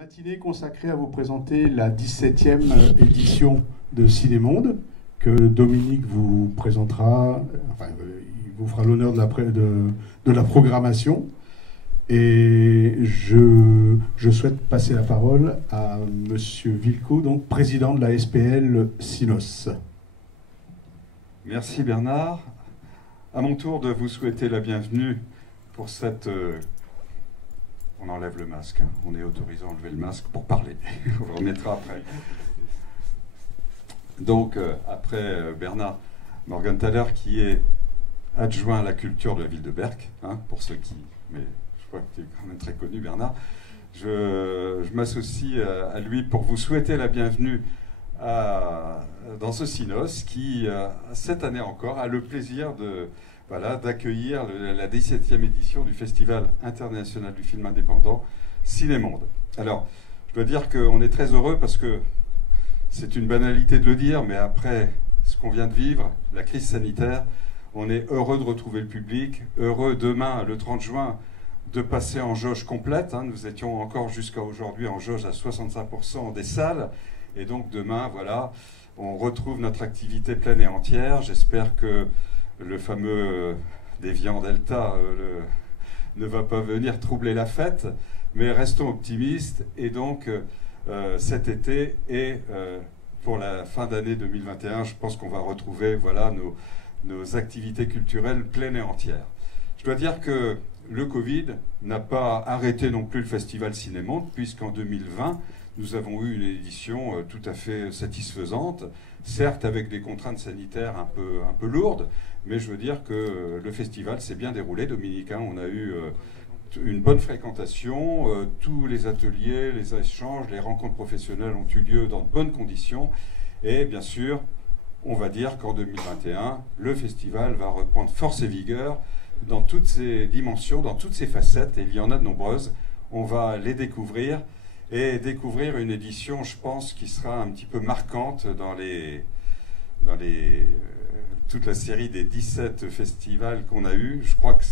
Matinée consacrée à vous présenter la 17e édition de Cinémonde, que Dominique vous présentera, il vous fera l'honneur de la programmation. Et je souhaite passer la parole à Monsieur Vilco, donc président de la SPL Cinos. Merci Bernard. À mon tour de vous souhaiter la bienvenue pour cette... On enlève le masque, hein. On est autorisé à enlever le masque pour parler. On le remettra après. Donc, après Bernard Morgenthaler, qui est adjoint à la culture de la ville de Berck, hein, pour ceux qui... Mais je crois que tu es quand même très connu, Bernard. Je m'associe à lui pour vous souhaiter la bienvenue dans ce Cinos qui, cette année encore, a le plaisir d'accueillir la 17e édition du Festival international du film indépendant Cinémonde. Alors, je dois dire qu'on est très heureux parce que c'est une banalité de le dire, mais après ce qu'on vient de vivre, la crise sanitaire, on est heureux de retrouver le public, heureux demain, le 30 juin, de passer en jauge complète. Hein. Nous étions encore jusqu'à aujourd'hui en jauge à 65% des salles. Et donc demain, voilà, on retrouve notre activité pleine et entière. J'espère que le fameux déviant Delta ne va pas venir troubler la fête, mais restons optimistes. Et donc, cet été et pour la fin d'année 2021, je pense qu'on va retrouver nos activités culturelles pleines et entières. Je dois dire que le Covid n'a pas arrêté non plus le Festival Cinémonde, puisqu'en 2020, nous avons eu une édition tout à fait satisfaisante, certes avec des contraintes sanitaires un peu lourdes, mais je veux dire que le festival s'est bien déroulé, Dominique. Hein, on a eu une bonne fréquentation, tous les ateliers, les échanges, les rencontres professionnelles ont eu lieu dans de bonnes conditions. Et bien sûr, on va dire qu'en 2021, le festival va reprendre force et vigueur dans toutes ses dimensions, dans toutes ses facettes, et il y en a de nombreuses. On va les découvrir et découvrir une édition, je pense, qui sera un petit peu marquante dans toute la série des 17 festivals qu'on a eu. Je crois que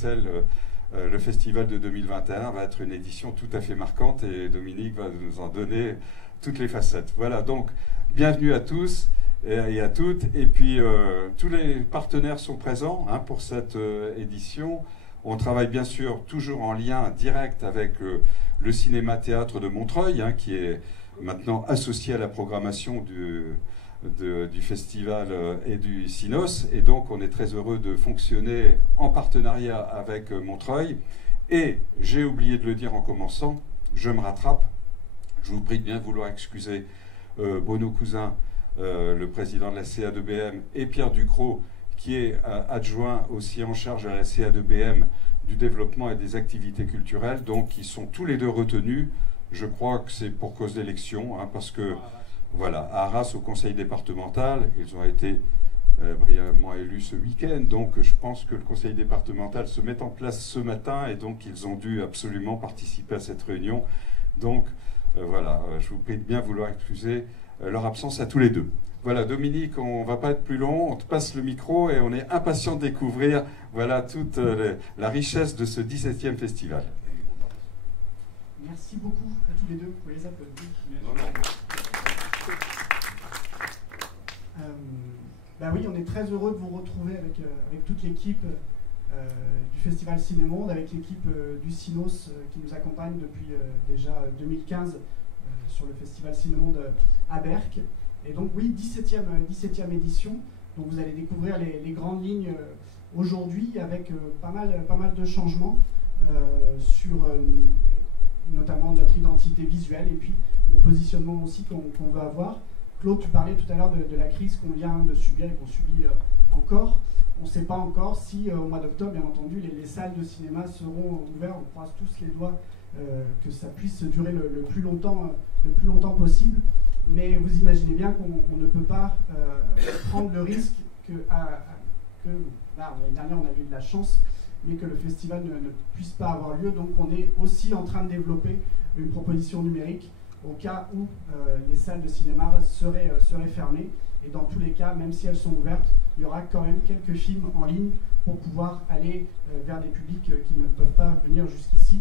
le festival de 2021 va être une édition tout à fait marquante et Dominique va nous en donner toutes les facettes. Voilà, donc bienvenue à tous et à toutes. Et puis tous les partenaires sont présents, hein, pour cette édition. On travaille bien sûr toujours en lien direct avec le cinéma-théâtre de Montreuil, hein, qui est maintenant associé à la programmation du festival et du Cinos. Et donc on est très heureux de fonctionner en partenariat avec Montreuil. Et j'ai oublié de le dire en commençant, je me rattrape. Je vous prie de bien vouloir excuser Bruno Cousin, le président de la CA2BM, et Pierre Ducrot, qui est adjoint aussi en charge à la CA2BM du développement et des activités culturelles. Donc ils sont tous les deux retenus. Je crois que c'est pour cause d'élection, hein, parce que voilà, à Arras, au conseil départemental, ils ont été brillamment élus ce week-end. Donc je pense que le conseil départemental se met en place ce matin et donc ils ont dû absolument participer à cette réunion. Donc voilà, je vous prie de bien vouloir excuser leur absence à tous les deux. Voilà, Dominique, on ne va pas être plus long, on te passe le micro et on est impatient de découvrir toute la richesse de ce 17e festival. Merci beaucoup à tous les deux, vous pouvez les applaudir. Oui, on est très heureux de vous retrouver avec toute l'équipe du Festival Cinémonde, avec l'équipe du Cinos qui nous accompagne depuis déjà 2015 sur le Festival Cinémonde à Berck. Et donc oui, 17e édition, donc vous allez découvrir les grandes lignes aujourd'hui avec pas mal de changements sur notamment notre identité visuelle et puis le positionnement aussi qu'on va avoir. Claude, tu parlais tout à l'heure de la crise qu'on vient de subir et qu'on subit encore. On ne sait pas encore si au mois d'octobre, bien entendu, les salles de cinéma seront ouvertes. On croise tous les doigts que ça puisse durer le plus longtemps possible. Mais vous imaginez bien qu'on ne peut pas prendre le risque l'année dernière on a eu de la chance, mais que le festival ne puisse pas avoir lieu. Donc on est aussi en train de développer une proposition numérique au cas où les salles de cinéma seraient fermées. Et dans tous les cas, même si elles sont ouvertes, il y aura quand même quelques films en ligne pour pouvoir aller vers des publics qui ne peuvent pas venir jusqu'ici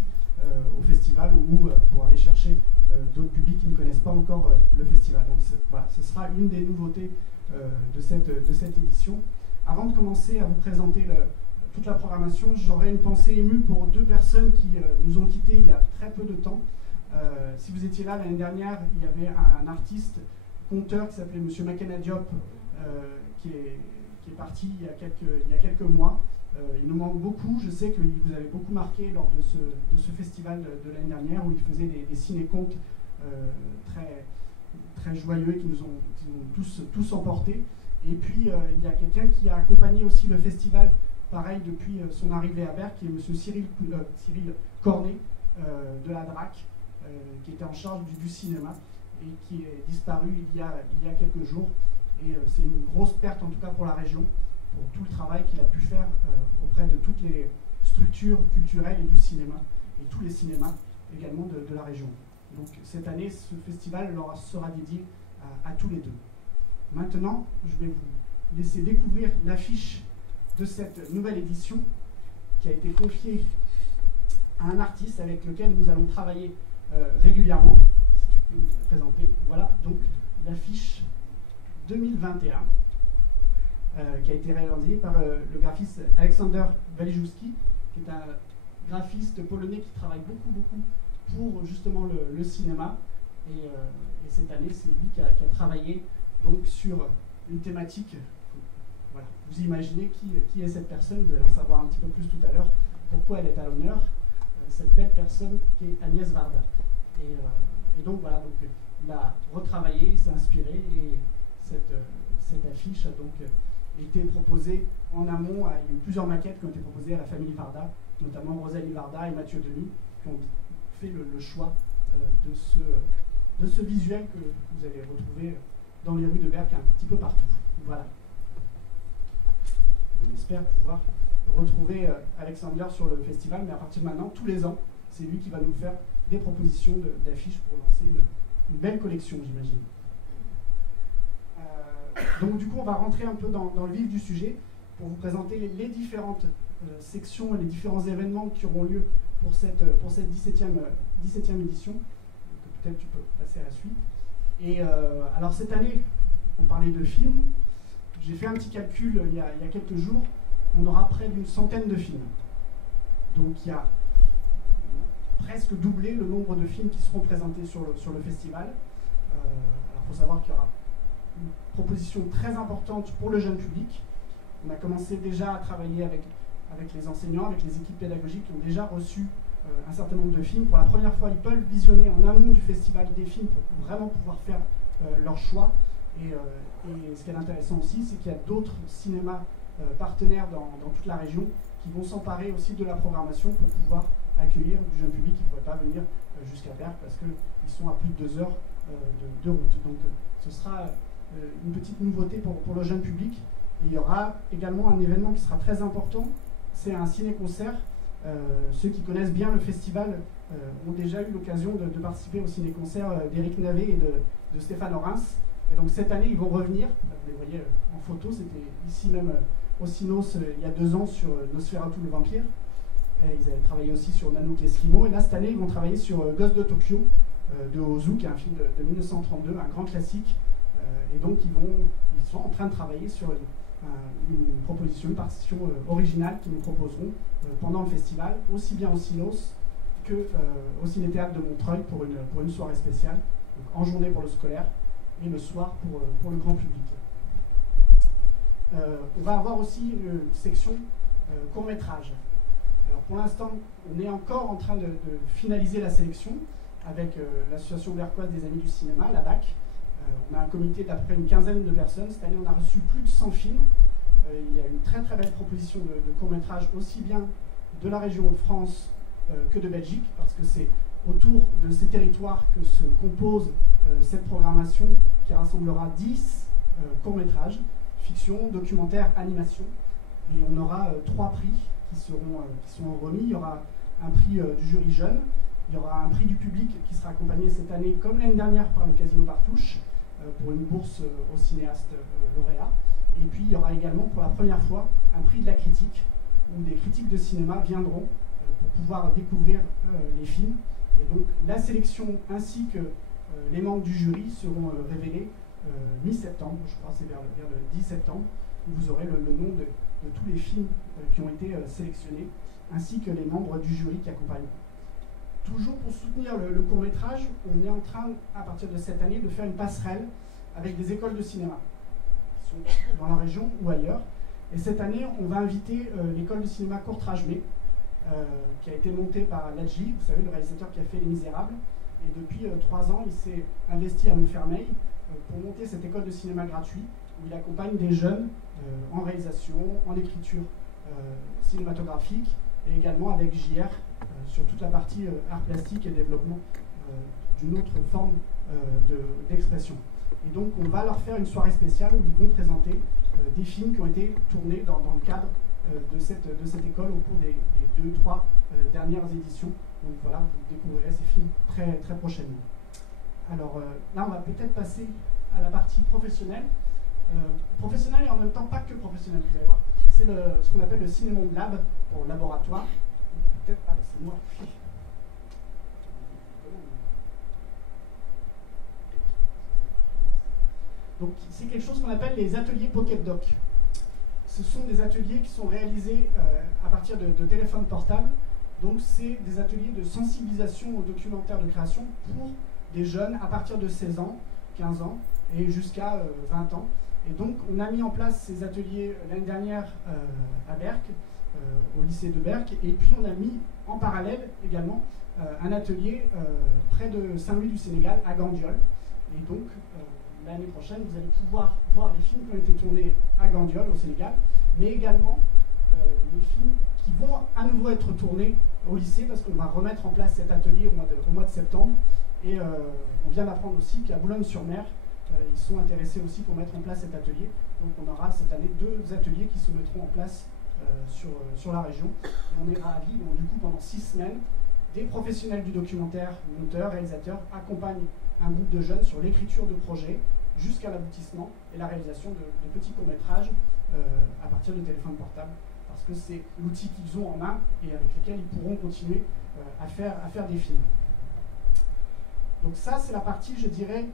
au festival ou pour aller chercher d'autres publics qui ne connaissent pas encore le festival. Donc voilà, ce sera une des nouveautés de cette édition. Avant de commencer à vous présenter toute la programmation, j'aurais une pensée émue pour deux personnes qui nous ont quittés il y a très peu de temps. Si vous étiez là l'année dernière, il y avait un artiste, conteur qui s'appelait M. Makena Diop, qui est parti il y a quelques mois. Il nous manque beaucoup. Je sais qu'il vous avait beaucoup marqué lors de ce festival de l'année dernière où il faisait des ciné-contes très, très joyeux qui nous ont tous emportés. Et puis il y a quelqu'un qui a accompagné aussi le festival, pareil, depuis son arrivée à Berck, qui est M. Cyril Cornet de la DRAC, qui était en charge du cinéma et qui est disparu il y a quelques jours. Et c'est une grosse perte en tout cas pour la région, pour tout le travail qu'il a pu faire auprès de toutes les structures culturelles et du cinéma, et tous les cinémas également de la région. Donc cette année, ce festival leur sera dédié à tous les deux. Maintenant, je vais vous laisser découvrir l'affiche de cette nouvelle édition qui a été confiée à un artiste avec lequel nous allons travailler régulièrement. Si tu peux me présenter. Voilà donc l'affiche 2021 qui a été réalisée par le graphiste Aleksander Walijewski, qui est un graphiste polonais qui travaille beaucoup pour justement le cinéma. Et cette année, c'est lui qui a travaillé donc sur une thématique. Voilà. Vous imaginez qui est cette personne, vous allez en savoir un petit peu plus tout à l'heure, pourquoi elle est à l'honneur, cette belle personne qui est Agnès Varda. Et donc voilà, donc, il a retravaillé, il s'est inspiré, et cette affiche a donc été proposée en amont. Il y a eu plusieurs maquettes qui ont été proposées à la famille Varda, notamment Rosalie Varda et Mathieu Denis, qui ont fait le choix de ce visuel que vous allez retrouver dans les rues de Berck un petit peu partout. Voilà. On espère pouvoir retrouver Alexander sur le festival, mais à partir de maintenant, tous les ans, c'est lui qui va nous faire des propositions d'affiches pour lancer une belle collection, j'imagine. Donc du coup, on va rentrer un peu dans le vif du sujet pour vous présenter les différentes sections et les différents événements qui auront lieu pour cette 17e édition. Peut-être tu peux passer à la suite. Et alors cette année, on parlait de films. J'ai fait un petit calcul il y a quelques jours. On aura près d'une centaine de films. Donc il y a presque doublé le nombre de films qui seront présentés sur le festival. Alors il faut savoir qu'il y aura une proposition très importante pour le jeune public. On a commencé déjà à travailler avec les enseignants, avec les équipes pédagogiques qui ont déjà reçu un certain nombre de films. Pour la première fois, ils peuvent visionner en amont du festival des films pour vraiment pouvoir faire leur choix. Et ce qui est intéressant aussi, c'est qu'il y a d'autres cinémas partenaires dans toute la région qui vont s'emparer aussi de la programmation pour pouvoir accueillir du jeune public qui ne pourrait pas venir jusqu'à Berck parce qu'ils sont à plus de 2 heures de route. Donc ce sera une petite nouveauté pour le jeune public. Et il y aura également un événement qui sera très important, c'est un ciné-concert. Ceux qui connaissent bien le festival ont déjà eu l'occasion de participer au ciné-concert d'Éric Navet et de Stéphane Orens. Et donc cette année, ils vont revenir. Vous les voyez en photo, c'était ici même au Cinos il y a 2 ans sur Nosferatu le vampire. Et ils avaient travaillé aussi sur Nanook l'Esquimau. Et là, cette année, ils vont travailler sur Ghost de Tokyo de Ozu, qui est un film de 1932, un grand classique. Et donc ils sont en train de travailler sur une proposition, une partition originale qu'ils nous proposeront pendant le festival, aussi bien au Cinos qu'au Ciné-Théâtre de Montreuil pour une soirée spéciale, donc en journée pour le scolaire et le soir pour le grand public. On va avoir aussi une section court-métrage. Alors pour l'instant, on est encore en train de finaliser la sélection avec l'association bercquoise des Amis du Cinéma, la BAC. On a un comité d'à peu près une quinzaine de personnes. Cette année, on a reçu plus de 100 films. Il y a une très très belle proposition de court-métrage, aussi bien de la région de France que de Belgique, parce que c'est autour de ces territoires que se compose cette programmation qui rassemblera 10 courts-métrages, fiction, documentaire, animation. Et on aura 3 prix qui seront remis. Il y aura un prix du jury jeune, il y aura un prix du public qui sera accompagné cette année, comme l'année dernière, par le Casino Partouche, pour une bourse aux cinéastes lauréats. Et puis il y aura également pour la première fois un prix de la critique, où des critiques de cinéma viendront pour pouvoir découvrir les films Et donc la sélection ainsi que les membres du jury seront révélés mi-septembre, je crois, c'est vers le 10 septembre, où vous aurez le nom de tous les films qui ont été sélectionnés, ainsi que les membres du jury qui accompagnent. Toujours pour soutenir le court-métrage, on est en train, à partir de cette année, de faire une passerelle avec des écoles de cinéma, qui sont dans la région ou ailleurs. Et cette année, on va inviter l'école de cinéma Courtrage-May, qui a été montée par Ladji, vous savez, le réalisateur qui a fait Les Misérables. Et depuis 3 ans, il s'est investi à Montfermeil pour monter cette école de cinéma gratuite, où il accompagne des jeunes en réalisation, en écriture cinématographique, et également avec JR sur toute la partie art plastique et développement d'une autre forme d'expression. Et donc on va leur faire une soirée spéciale où ils vont présenter des films qui ont été tournés dans le cadre de cette école au cours des 2-3 dernières éditions. Donc voilà, vous découvrirez ces films très, très prochainement. Alors là, on va peut-être passer à la partie professionnelle. Professionnelle et en même temps pas que professionnelle, vous allez voir. C'est ce qu'on appelle le Cinémonde Lab pour laboratoire. Peut-être, ah ben c'est moi. Donc c'est quelque chose qu'on appelle les ateliers Pocket Doc. Ce sont des ateliers qui sont réalisés à partir de téléphones portables. Donc c'est des ateliers de sensibilisation au documentaire de création pour des jeunes à partir de 16 ans, 15 ans et jusqu'à 20 ans. Et donc on a mis en place ces ateliers l'année dernière à Berck, au lycée de Berck, et puis on a mis en parallèle également un atelier près de Saint-Louis du Sénégal, à Gandiol. Et donc l'année prochaine, vous allez pouvoir voir les films qui ont été tournés à Gandiol, au Sénégal, mais également les films qui vont à nouveau être tournés au lycée, parce qu'on va remettre en place cet atelier au mois de septembre. Et on vient d'apprendre aussi qu'à Boulogne-sur-Mer, ils sont intéressés aussi pour mettre en place cet atelier. Donc on aura cette année 2 ateliers qui se mettront en place sur la région. Et on est ravis, donc du coup pendant 6 semaines, des professionnels du documentaire, monteurs, réalisateurs, accompagnent un groupe de jeunes sur l'écriture de projets jusqu'à l'aboutissement et la réalisation de petits courts-métrages à partir de téléphones portables, parce que c'est l'outil qu'ils ont en main et avec lequel ils pourront continuer à faire des films. Donc ça, c'est la partie, je dirais,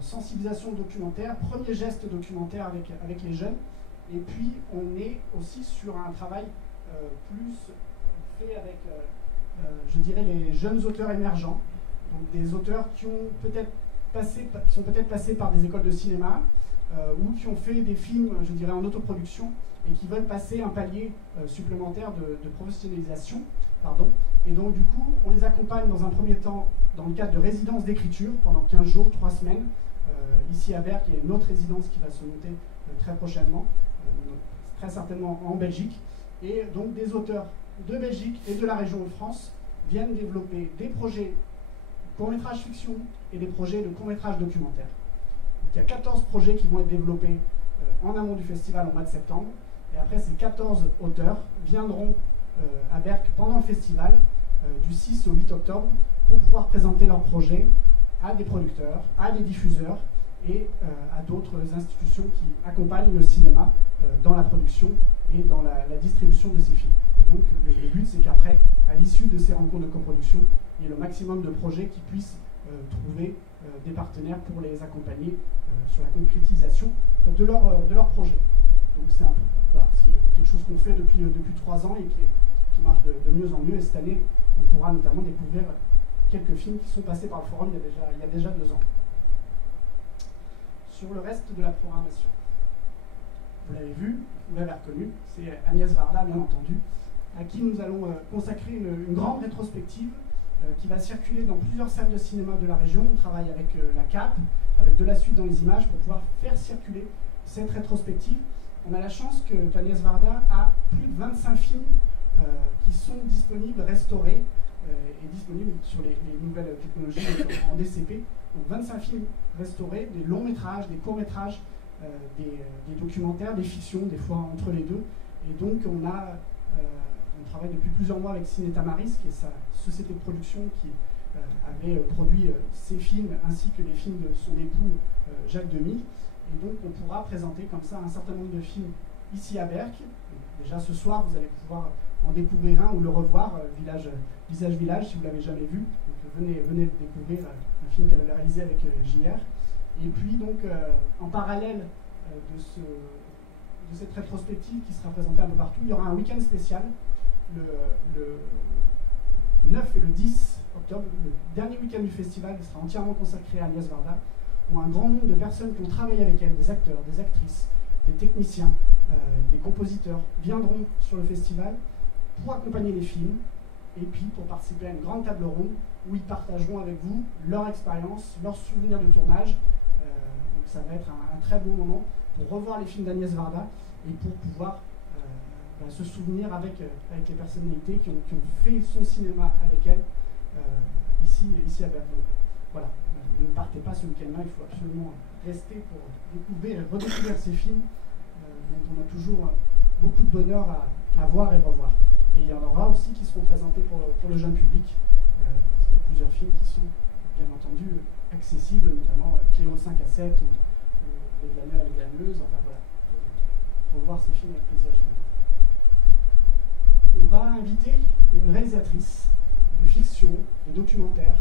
sensibilisation documentaire, premier geste documentaire avec les jeunes. Et puis, on est aussi sur un travail plus fait avec, je dirais, les jeunes auteurs émergents. Donc des auteurs qui sont peut-être passés par des écoles de cinéma ou qui ont fait des films, je dirais, en autoproduction et qui veulent passer un palier supplémentaire de professionnalisation. Et donc, du coup, on les accompagne dans un premier temps dans le cadre de résidences d'écriture pendant 15 jours, 3 semaines. Ici à Berck, il y a une autre résidence qui va se monter très prochainement, très certainement en Belgique. Et donc, des auteurs de Belgique et de la région de France viennent développer des projets de court-métrage fiction et des projets de court-métrage documentaire. Donc, il y a 14 projets qui vont être développés en amont du festival au mois de septembre. Et après, ces 14 auteurs viendront à Berck pendant le festival du 6 au 8 octobre pour pouvoir présenter leurs projets à des producteurs, à des diffuseurs et à d'autres institutions qui accompagnent le cinéma dans la production et dans la distribution de ces films. Et donc le but, c'est qu'après, à l'issue de ces rencontres de coproduction, il y ait le maximum de projets qui puissent trouver des partenaires pour les accompagner sur la concrétisation de leur projet. Donc c'est quelque chose qu'on fait depuis 3 ans et qui marche de mieux en mieux. Et cette année, on pourra notamment découvrir quelques films qui sont passés par le forum il y a déjà 2 ans. Sur le reste de la programmation, vous l'avez vu, vous l'avez reconnu, c'est Agnès Varda, bien entendu, à qui nous allons consacrer une grande rétrospective qui va circuler dans plusieurs salles de cinéma de la région. On travaille avec la CAP, avec De la Suite dans les images, pour pouvoir faire circuler cette rétrospective. On a la chance qu'Agnès Varda a plus de 25 films qui sont disponibles, restaurés, et disponibles sur les nouvelles technologies en DCP. Donc 25 films restaurés, des longs métrages, des courts métrages, des documentaires, des fictions, des fois entre les deux. Et donc on travaille depuis plusieurs mois avec Ciné Tamaris, qui est sa société de production qui avait produit ces films ainsi que les films de son époux Jacques Demy. Et donc on pourra présenter comme ça un certain nombre de films ici à Berck. Déjà ce soir, vous allez pouvoir en découvrir un ou le revoir, Visage Village, si vous ne l'avez jamais vu. Donc, venez découvrir un film qu'elle avait réalisé avec JR. Et puis, donc, en parallèle de cette rétrospective qui sera présentée un peu partout, il y aura un week-end spécial le 9 et le 10 octobre, le dernier week-end du festival, sera entièrement consacré à Agnès Varda, où un grand nombre de personnes qui ont travaillé avec elle, des acteurs, des actrices, des techniciens, des compositeurs, viendront sur le festival pour accompagner les films et puis pour participer à une grande table ronde où ils partageront avec vous leur expérience, leurs souvenirs de tournage. Donc ça va être un très bon moment pour revoir les films d'Agnès Varda et pour pouvoir se souvenir avec les personnalités qui ont fait son cinéma avec elle ici à Berlin. Voilà, ne partez pas ce week-end-là, il faut absolument rester pour découvrir et redécouvrir ces films dont on a toujours beaucoup de bonheur à voir et revoir. Et il y en aura aussi qui seront présentés pour le jeune public, parce qu'il y a plusieurs films qui sont bien entendu accessibles, notamment Cléo 5 à 7 ou Les glaneurs et les glaneuses, enfin voilà, revoir ces films avec plaisir général. On va inviter une réalisatrice de fiction, de documentaire,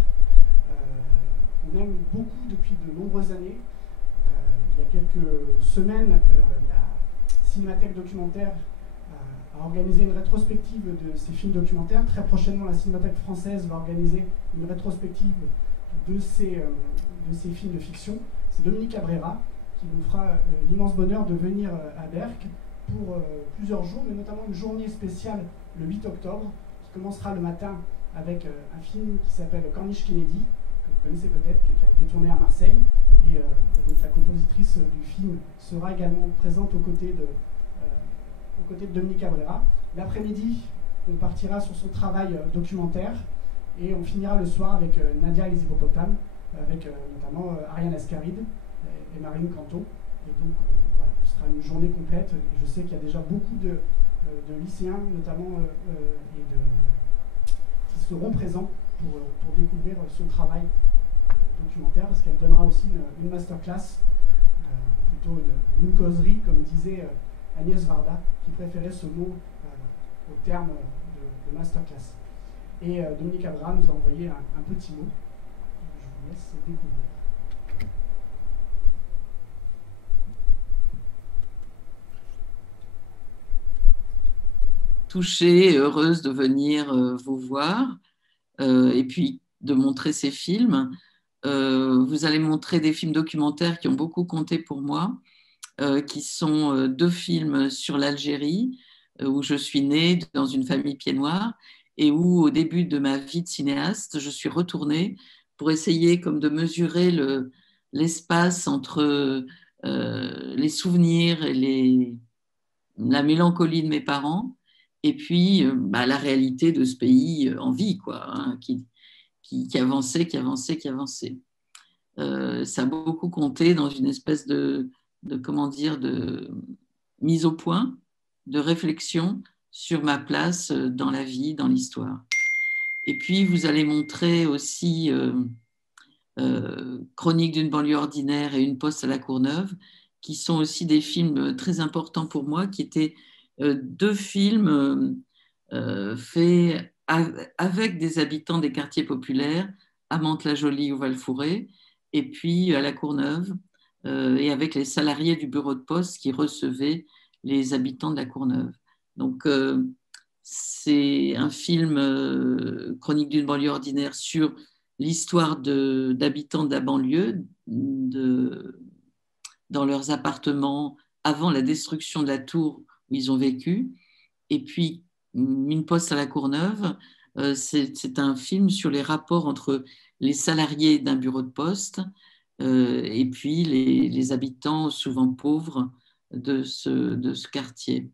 qu'on aime beaucoup depuis de nombreuses années. Il y a quelques semaines, la Cinémathèque documentaire a organisé une rétrospective de ces films documentaires. Très prochainement, la Cinémathèque française va organiser une rétrospective de ces films de fiction. C'est Dominique Cabrera qui nous fera l'immense bonheur de venir à Berck pour plusieurs jours, mais notamment une journée spéciale le 8 octobre, qui commencera le matin avec un film qui s'appelle Corniche Kennedy, que vous connaissez peut-être, qui a été tourné à Marseille. Et donc la compositrice du film sera également présente aux côtés de Dominique Cabrera. L'après-midi, on partira sur son travail documentaire et on finira le soir avec Nadia et les hippopotames, avec notamment Ariane Ascaride et Marine Canto. Et donc voilà, ce sera une journée complète. Et je sais qu'il y a déjà beaucoup de lycéens, notamment, qui seront présents pour découvrir son travail documentaire, parce qu'elle donnera aussi une masterclass, plutôt une causerie, comme disait Agnès Varda, qui préférait ce mot au terme de masterclass. Et Dominique Cabrera nous a envoyé un petit mot. Je vous laisse découvrir. Touchée et heureuse de venir vous voir et puis de montrer ces films. Vous allez montrer des films documentaires qui ont beaucoup compté pour moi, qui sont 2 films sur l'Algérie, où je suis née dans une famille pied-noir et où, au début de ma vie de cinéaste, je suis retournée pour essayer comme de mesurer l'espace entre les souvenirs et la mélancolie de mes parents et puis la réalité de ce pays en vie, quoi, hein, qui avançait, qui avançait, qui avançait. Ça a beaucoup compté dans une espèce de mise au point, de réflexion sur ma place dans la vie, dans l'histoire. Et puis, vous allez montrer aussi Chronique d'une banlieue ordinaire et Une poste à la Courneuve, qui sont aussi des films très importants pour moi, qui étaient 2 films faits avec des habitants des quartiers populaires, à Mantes-la-Jolie ou Val-Fouré, et puis à la Courneuve, et avec les salariés du bureau de poste qui recevaient les habitants de la Courneuve. Donc, c'est un film, Chronique d'une banlieue ordinaire, sur l'histoire d'habitants de la banlieue, dans leurs appartements avant la destruction de la tour où ils ont vécu. Et puis, Une poste à la Courneuve, c'est un film sur les rapports entre les salariés d'un bureau de poste et puis les habitants souvent pauvres de ce quartier.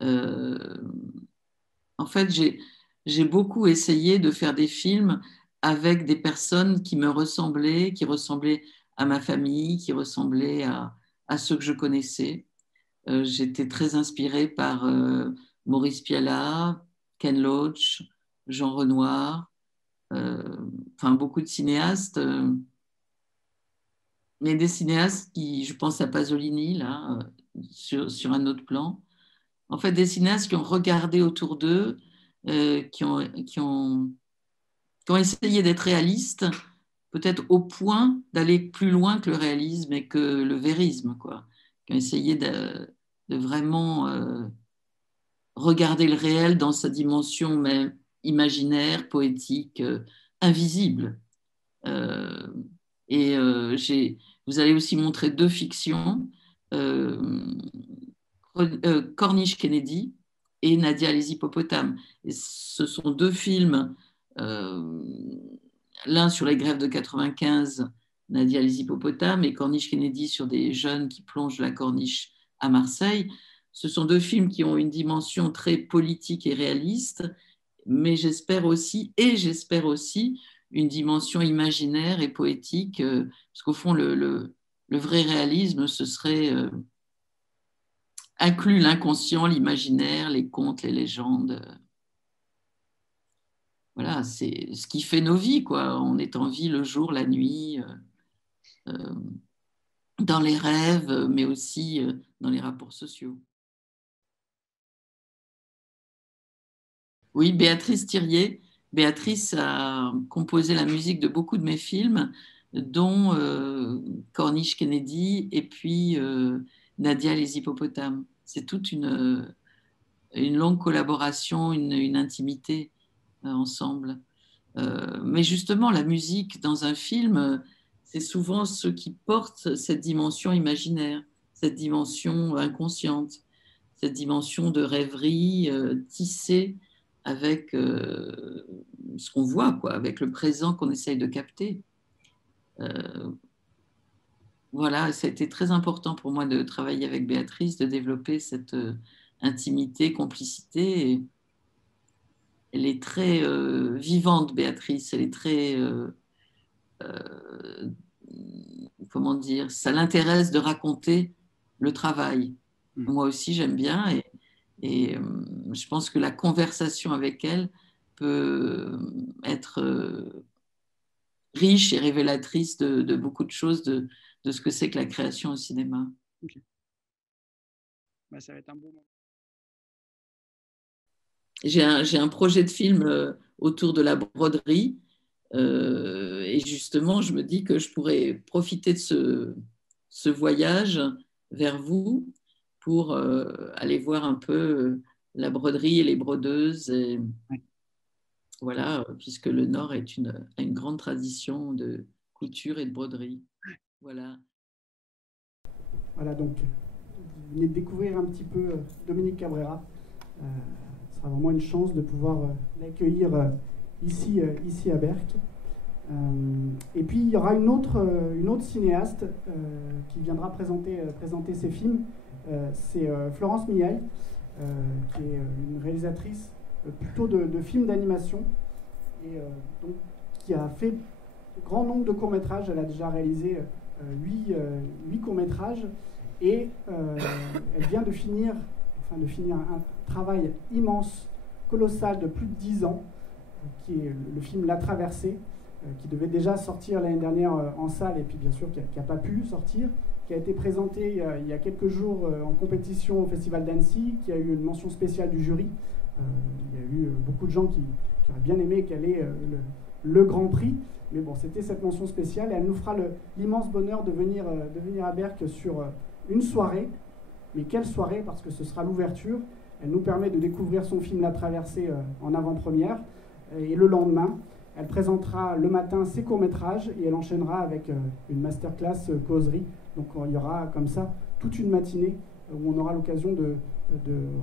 En fait, j'ai beaucoup essayé de faire des films avec des personnes qui me ressemblaient, qui ressemblaient à ma famille, qui ressemblaient à ceux que je connaissais. J'étais très inspirée par Maurice Pialat, Ken Loach, Jean Renoir, enfin beaucoup de cinéastes, mais des cinéastes qui, je pense à Pasolini, là, sur un autre plan. en fait des cinéastes qui ont regardé autour d'eux, qui ont essayé d'être réalistes, peut-être au point d'aller plus loin que le réalisme et que le vérisme, quoi. Qui ont essayé de vraiment regarder le réel dans sa dimension même imaginaire, poétique, invisible. Vous allez aussi montrer 2 fictions, Corniche Kennedy et Nadia les hippopotames. Et ce sont 2 films, l'un sur les grèves de 95, Nadia les hippopotames, et Corniche Kennedy sur des jeunes qui plongent la corniche à Marseille. Ce sont 2 films qui ont une dimension très politique et réaliste, mais j'espère aussi une dimension imaginaire et poétique, parce qu'au fond, le vrai réalisme, ce serait inclus l'inconscient, l'imaginaire, les contes, les légendes. Voilà, c'est ce qui fait nos vies, quoi. On est en vie le jour, la nuit, dans les rêves, mais aussi dans les rapports sociaux. Oui, Béatrice Thirier. Béatrice a composé la musique de beaucoup de mes films, dont Corniche Kennedy et puis Nadia les hippopotames. C'est toute une longue collaboration, une intimité ensemble. Mais justement, la musique dans un film, c'est souvent ce qui porte cette dimension imaginaire, cette dimension inconsciente, cette dimension de rêverie tissée avec ce qu'on voit, quoi, avec le présent qu'on essaye de capter. Voilà, ça a été très important pour moi de travailler avec Béatrice, de développer cette intimité, complicité. Et elle est très vivante, Béatrice. Elle est très, comment dire, ça l'intéresse de raconter le travail. Moi aussi, j'aime bien. Et je pense que la conversation avec elle peut être riche et révélatrice de beaucoup de choses, de ce que c'est que la création au cinéma. Okay. Bah, ça va être un bon moment. J'ai un projet de film autour de la broderie. Et justement, je me dis que je pourrais profiter de ce voyage vers vous pour aller voir un peu la broderie et les brodeuses. Et, ouais. Voilà, puisque le Nord a une grande tradition de couture et de broderie. Voilà. Voilà, donc vous venez de découvrir un petit peu Dominique Cabrera. Ce sera vraiment une chance de pouvoir l'accueillir ici à Berck. Et puis il y aura une autre cinéaste qui viendra présenter ses films. C'est Florence Miaille, qui est une réalisatrice plutôt de films d'animation et donc, qui a fait grand nombre de courts-métrages. Elle a déjà réalisé 8 courts-métrages et elle vient de finir un travail immense, colossal de plus de 10 ans, qui est le film La Traversée, qui devait déjà sortir l'année dernière en salle et puis bien sûr qui n'a pas pu sortir, qui a été présenté il y a quelques jours en compétition au Festival d'Annecy, qui a eu une mention spéciale du jury. Il y a eu beaucoup de gens qui auraient bien aimé qu'elle ait le Grand Prix, mais bon, c'était cette mention spéciale et elle nous fera l'immense bonheur de venir à Berck sur une soirée. Mais quelle soirée, parce que ce sera l'ouverture. Elle nous permet de découvrir son film La Traversée en avant-première. Et le lendemain, elle présentera le matin ses courts-métrages et elle enchaînera avec une masterclass causerie. Donc il y aura comme ça toute une matinée où on aura l'occasion de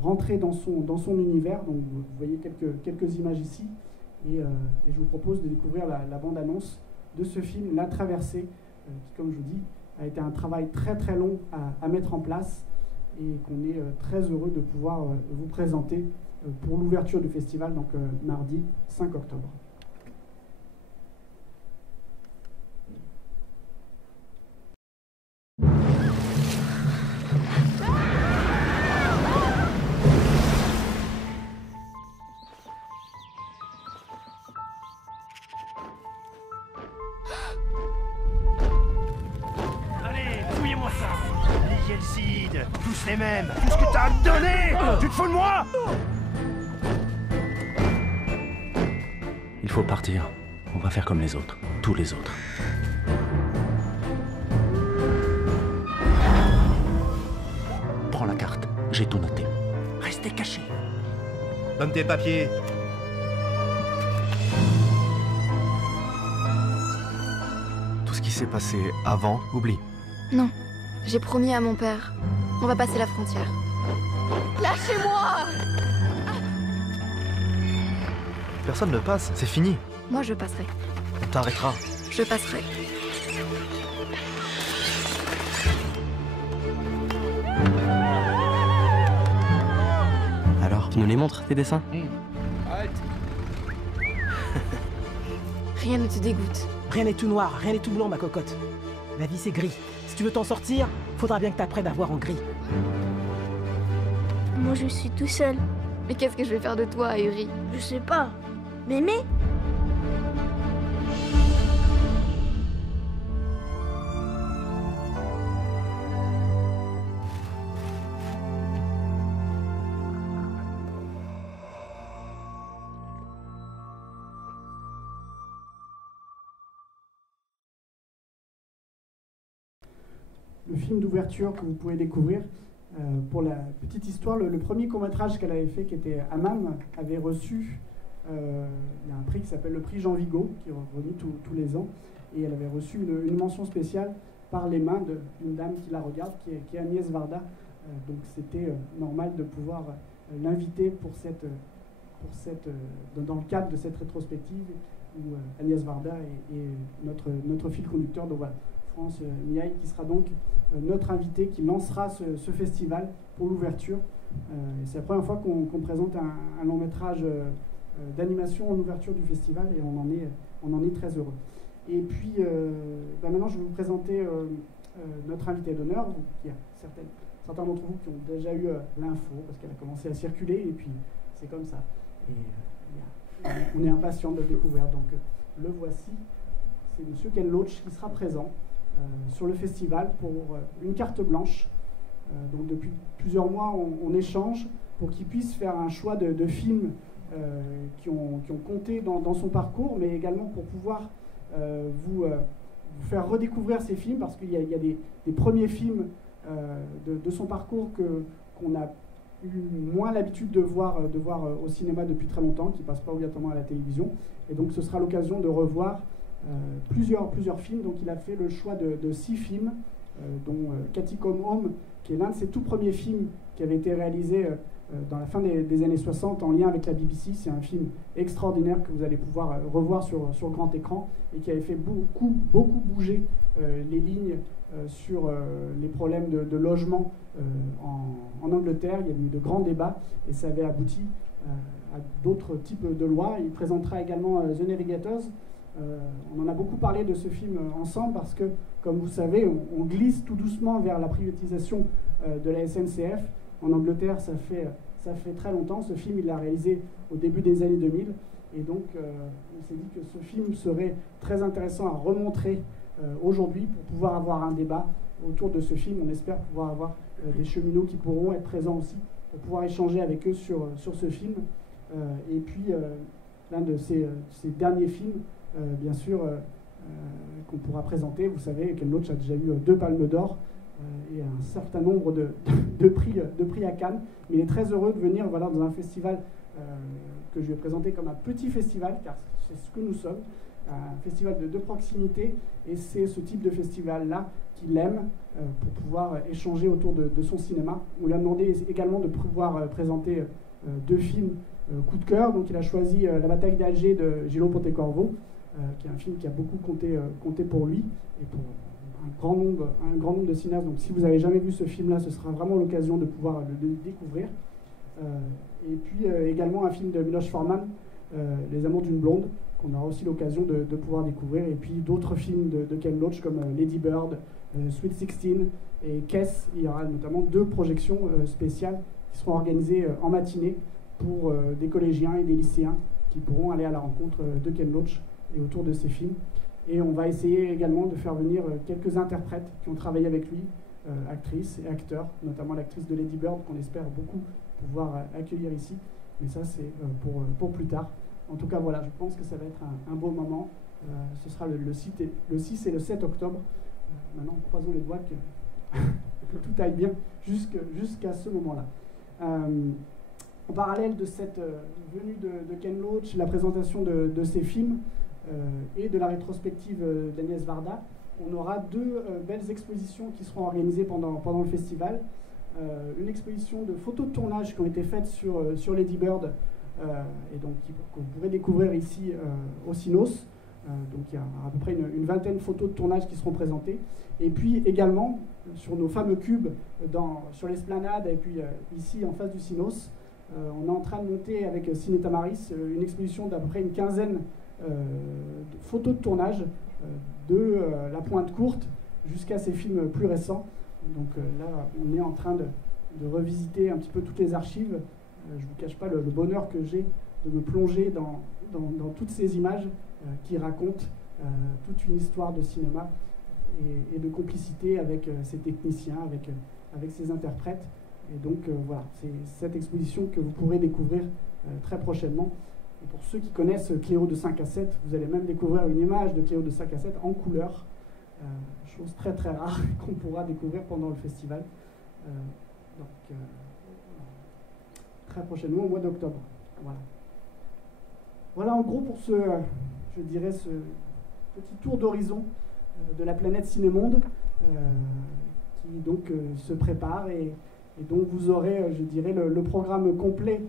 rentrer dans son univers. Donc vous voyez quelques images ici. Et je vous propose de découvrir la bande-annonce de ce film La Traversée, qui, comme je vous dis, a été un travail très très long à mettre en place et qu'on est très heureux de pouvoir vous présenter pour l'ouverture du festival, donc mardi 5 octobre. Allez, fouillez-moi ça! Yeltsin, tous les mêmes. Qu'est-ce que t'as à me donner? Tu te fous de moi? Il faut partir. On va faire comme les autres. Tous les autres. Prends la carte. J'ai tout noté. Restez cachés. Donne tes papiers. Tout ce qui s'est passé avant, oublie. Non, j'ai promis à mon père. On va passer la frontière. Lâchez-moi! Personne ne passe, c'est fini. Moi, je passerai. On t'arrêtera. Je passerai. Alors, tu nous les montres, tes dessins? Rien ne te dégoûte. Rien n'est tout noir, rien n'est tout blanc, ma cocotte. La vie, c'est gris. Si tu veux t'en sortir, faudra bien que t'apprennes à voir en gris. Moi, je suis tout seul. Mais qu'est-ce que je vais faire de toi, Ahuri? Je sais pas. M'aimer? Le film d'ouverture que vous pouvez découvrir. Pour la petite histoire, le premier court-métrage qu'elle avait fait, qui était Hammam, avait reçu il y a un prix qui s'appelle le prix Jean Vigo, qui est remis tous les ans, et elle avait reçu une mention spéciale par les mains d'une dame qui la regarde, qui est Agnès Varda. Donc c'était normal de pouvoir l'inviter dans le cadre de cette rétrospective où Agnès Varda est notre fil conducteur. Donc voilà, France Miaille qui sera donc notre invité, qui lancera ce festival pour l'ouverture. C'est la première fois qu'on présente un long métrage d'animation en ouverture du festival, et on en est très heureux. Et puis maintenant je vais vous présenter notre invité d'honneur. Il y a certains d'entre vous qui ont déjà eu l'info parce qu'elle a commencé à circuler, et puis c'est comme ça. Et on est impatient de le découvrir. Donc le voici, c'est Monsieur Ken Loach qui sera présent sur le festival pour une carte blanche. Donc depuis plusieurs mois, on échange pour qu'il puisse faire un choix de films qui ont compté dans son parcours, mais également pour pouvoir vous faire redécouvrir ces films, parce qu'il y a des premiers films de son parcours qu'on a eu moins l'habitude de voir au cinéma depuis très longtemps, qui ne passent pas obligatoirement à la télévision. Et donc ce sera l'occasion de revoir plusieurs films. Donc il a fait le choix de 6 films, dont Cathy Come Home, qui est l'un de ses tout premiers films qui avait été réalisé dans la fin des années 60 en lien avec la BBC. C'est un film extraordinaire que vous allez pouvoir revoir sur grand écran, et qui avait fait beaucoup bouger les lignes sur les problèmes de logement en Angleterre. Il y a eu de grands débats et ça avait abouti à d'autres types de lois. Il présentera également The Navigators. On en a beaucoup parlé de ce film ensemble parce que, comme vous savez, on glisse tout doucement vers la privatisation de la SNCF. En Angleterre, ça fait très longtemps. Ce film, il l'a réalisé au début des années 2000. Et donc, on s'est dit que ce film serait très intéressant à remontrer aujourd'hui pour pouvoir avoir un débat autour de ce film. On espère pouvoir avoir des cheminots qui pourront être présents aussi pour pouvoir échanger avec eux sur ce film. Et puis, l'un de ces derniers films, bien sûr, qu'on pourra présenter. Vous savez, Ken Loach a déjà eu 2 Palmes d'Or et un certain nombre de prix à Cannes. Mais il est très heureux de venir dans un festival que je vais présenter comme un petit festival, car c'est ce que nous sommes, un festival de proximité, et c'est ce type de festival-là qu'il aime pour pouvoir échanger autour de son cinéma. On lui a demandé également de pouvoir présenter 2 films coup de cœur, donc il a choisi La bataille d'Alger de Gillo Pontecorvo, qui est un film qui a beaucoup compté pour lui et pour un grand nombre de cinéastes. Donc si vous n'avez jamais vu ce film-là, ce sera vraiment l'occasion de pouvoir le découvrir. Et puis également un film de Miloš Forman, Les Amours d'une blonde, qu'on aura aussi l'occasion de pouvoir découvrir. Et puis d'autres films de Ken Loach comme Lady Bird, Sweet 16 et Kess. Il y aura notamment 2 projections spéciales qui seront organisées en matinée pour des collégiens et des lycéens qui pourront aller à la rencontre de Ken Loach et autour de ses films. Et on va essayer également de faire venir quelques interprètes qui ont travaillé avec lui, actrices et acteurs, notamment l'actrice de Lady Bird qu'on espère beaucoup pouvoir accueillir ici. Mais ça, c'est pour plus tard. En tout cas, voilà, je pense que ça va être un beau moment. Ce sera le 6 et le 7 octobre. Maintenant, croisons les doigts que tout aille bien jusqu'à ce moment-là. En parallèle de cette venue de Ken Loach, la présentation de ses films et de la rétrospective d'Agnès Varda, on aura deux belles expositions qui seront organisées pendant le festival. Une exposition de photos de tournage qui ont été faites sur Lady Bird, et donc que vous pourrez découvrir ici au Cinos. Donc il y a à peu près une vingtaine de photos de tournage qui seront présentées. Et puis également, sur nos fameux cubes, sur l'esplanade, et puis ici en face du Cinos, on est en train de monter avec Ciné Tamaris une exposition d'à peu près une quinzaine de photos de tournage de La Pointe Courte jusqu'à ses films plus récents. Donc là, on est en train de revisiter un petit peu toutes les archives. Je ne vous cache pas le bonheur que j'ai de me plonger dans toutes ces images qui racontent toute une histoire de cinéma et de complicité avec ces techniciens, avec ces interprètes. Et donc voilà, c'est cette exposition que vous pourrez découvrir très prochainement. Et pour ceux qui connaissent Cléo de 5 à 7, vous allez même découvrir une image de Cléo de 5 à 7 en couleur, chose très très rare qu'on pourra découvrir pendant le festival. Très prochainement, au mois d'octobre. Voilà en gros pour ce petit tour d'horizon de la planète Cinémonde qui donc se prépare et dont vous aurez, je dirais, le programme complet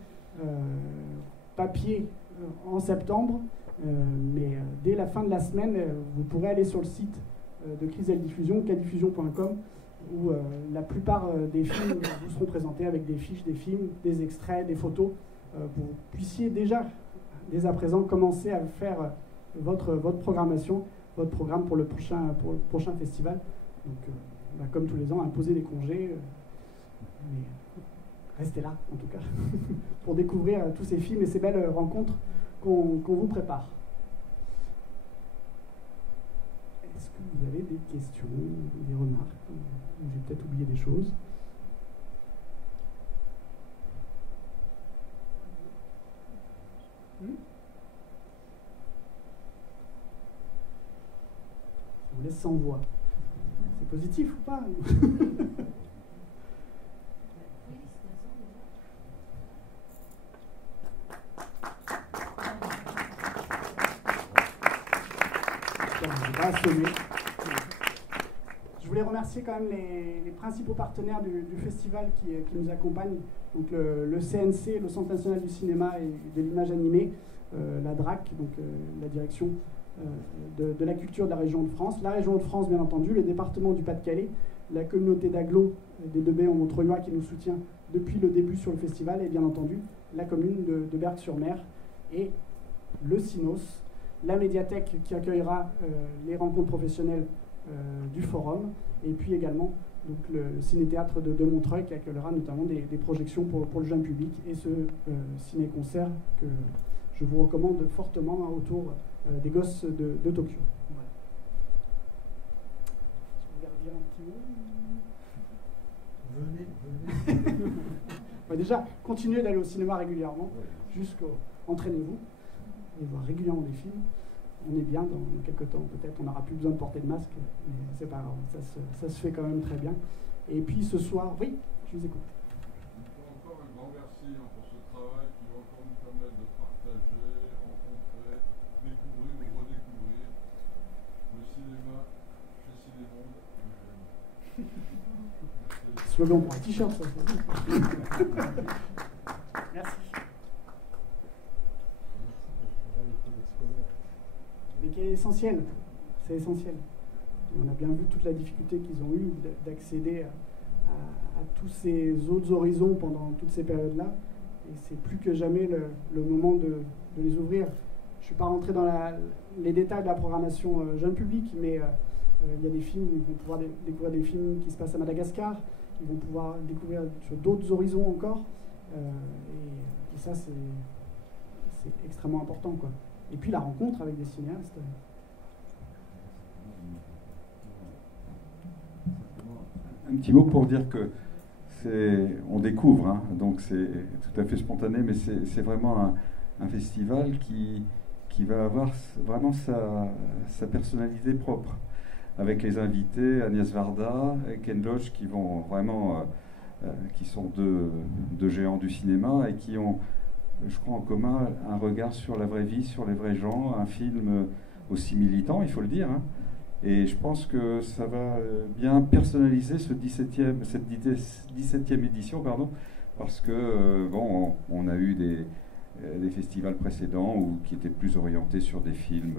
papier en septembre. Mais dès la fin de la semaine, vous pourrez aller sur le site de Crisel Diffusion, cadiffusion.com, où la plupart des films vous seront présentés avec des fiches des films, des extraits, des photos, pour que vous puissiez dès à présent commencer à faire votre programmation, votre programme pour le prochain festival. Donc, comme tous les ans, imposer des congés, mais restez là en tout cas, pour découvrir tous ces films et ces belles rencontres qu'on vous prépare. Est-ce que vous avez des questions, des remarques, ou j'ai peut-être oublié des choses? Je vous laisse sans voix. C'est positif ou pas? Je voulais remercier quand même les principaux partenaires du festival qui nous accompagnent, donc le CNC, le Centre national du cinéma et de l'image animée, la DRAC, donc la direction de la culture de la région de France, la région de France bien entendu, le département du Pas-de-Calais, la communauté d'agglo des Deux Baies en Montreuil qui nous soutient depuis le début sur le festival, et bien entendu la commune de Berck-sur-Mer et le Cinos, la médiathèque qui accueillera les rencontres professionnelles du forum, et puis également donc, le ciné-théâtre de Montreuil qui accueillera notamment des projections pour le jeune public, et ce ciné-concert que je vous recommande fortement autour des gosses de Tokyo. Voilà. Je vais redire un petit mot. Venez. Déjà, continuez d'aller au cinéma régulièrement, entraînez-vous, et voir régulièrement des films. On est bien, dans quelques temps peut-être on n'aura plus besoin de porter de masque, mais c'est pas grave, ça se fait quand même très bien. Et puis ce soir, oui, je vous écoute. Encore un grand merci pour ce travail qui va encore nous permettre de partager, rencontrer, découvrir ou redécouvrir le cinéma chez Cinémonde. Slogan pour un t-shirt, ça. Merci. Mais qui est essentiel, c'est essentiel. Et on a bien vu toute la difficulté qu'ils ont eue d'accéder à tous ces autres horizons pendant toutes ces périodes-là. Et c'est plus que jamais le moment de les ouvrir. Je ne suis pas rentré dans les détails de la programmation jeune public, mais il y a des films où ils vont pouvoir découvrir des films qui se passent à Madagascar, ils vont pouvoir découvrir sur d'autres horizons encore. Et ça, c'est extrêmement important, quoi. Et puis la rencontre avec des cinéastes. Un petit mot pour dire que on découvre, hein, donc c'est tout à fait spontané, mais c'est vraiment un festival qui va avoir vraiment sa personnalité propre, avec les invités Agnès Varda et Ken Loach qui vont vraiment, qui sont deux géants du cinéma et qui ont, je crois, en commun un regard sur la vraie vie, sur les vrais gens, un film aussi militant, il faut le dire, hein. Et je pense que ça va bien personnaliser cette 17e édition, pardon, parce que bon, on a eu des festivals précédents qui étaient plus orientés sur des films,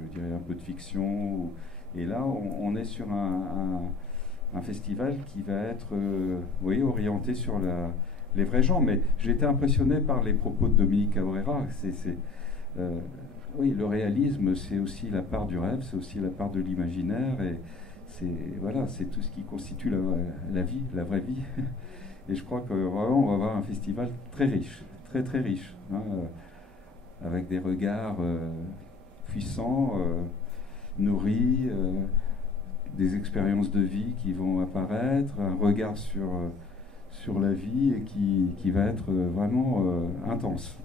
je dirais un peu de fiction, et là on est sur un festival qui va être oui, orienté sur les vrais gens. Mais j'ai été impressionné par les propos de Dominique Cabrera. Oui, le réalisme, c'est aussi la part du rêve, c'est aussi la part de l'imaginaire, et c'est tout ce qui constitue la vie, la vraie vie. Et je crois que vraiment, on va avoir un festival très riche, très très riche, hein, avec des regards puissants, nourris, des expériences de vie qui vont apparaître, un regard sur la vie et qui va être vraiment intense.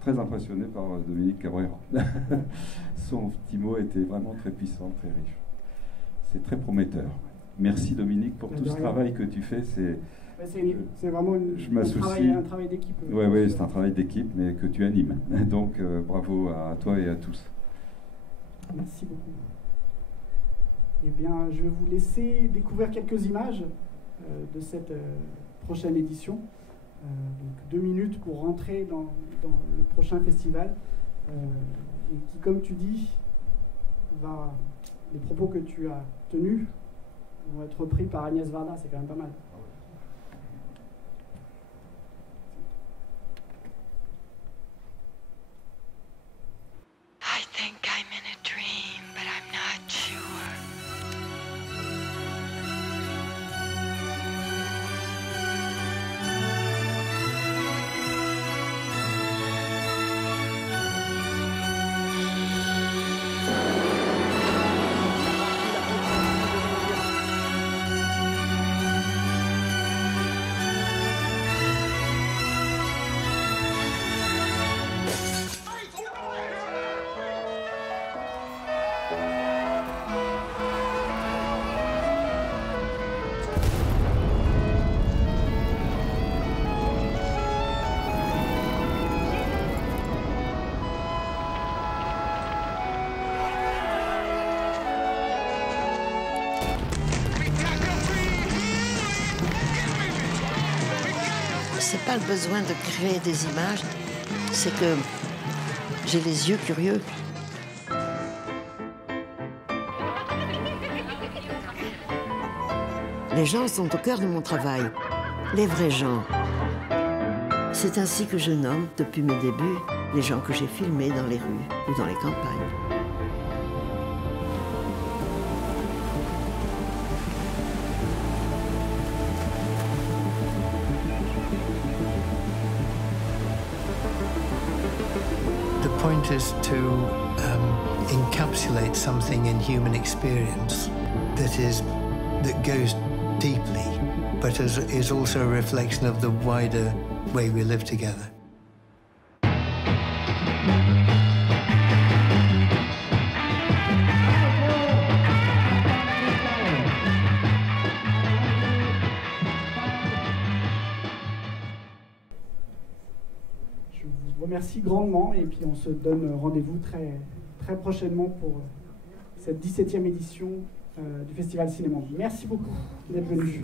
Très impressionné par Dominique Cabrera. Son petit mot était vraiment très puissant, très riche. C'est très prometteur. Merci Dominique pour tout ce travail que tu fais. C'est vraiment un travail d'équipe. Oui, c'est un travail d'équipe, mais que tu animes. Donc bravo à toi et à tous. Merci beaucoup. Eh bien, je vais vous laisser découvrir quelques images de cette prochaine édition. Donc 2 minutes pour rentrer dans le prochain festival et qui, comme tu dis, les propos que tu as tenus vont être repris par Agnès Varda, c'est quand même pas mal. I think I'm in a dream, but I'm not sure. C'est pas le besoin de créer des images, c'est que j'ai les yeux curieux. Les gens sont au cœur de mon travail, les vrais gens. C'est ainsi que je nomme, depuis mes débuts, les gens que j'ai filmés dans les rues ou dans les campagnes. The point is to encapsulate something in human experience that goes deeply, but is also a reflection of the wider way we live together. Merci grandement et puis on se donne rendez-vous très, très prochainement pour cette 17e édition du Festival Cinémonde. Merci beaucoup d'être venu.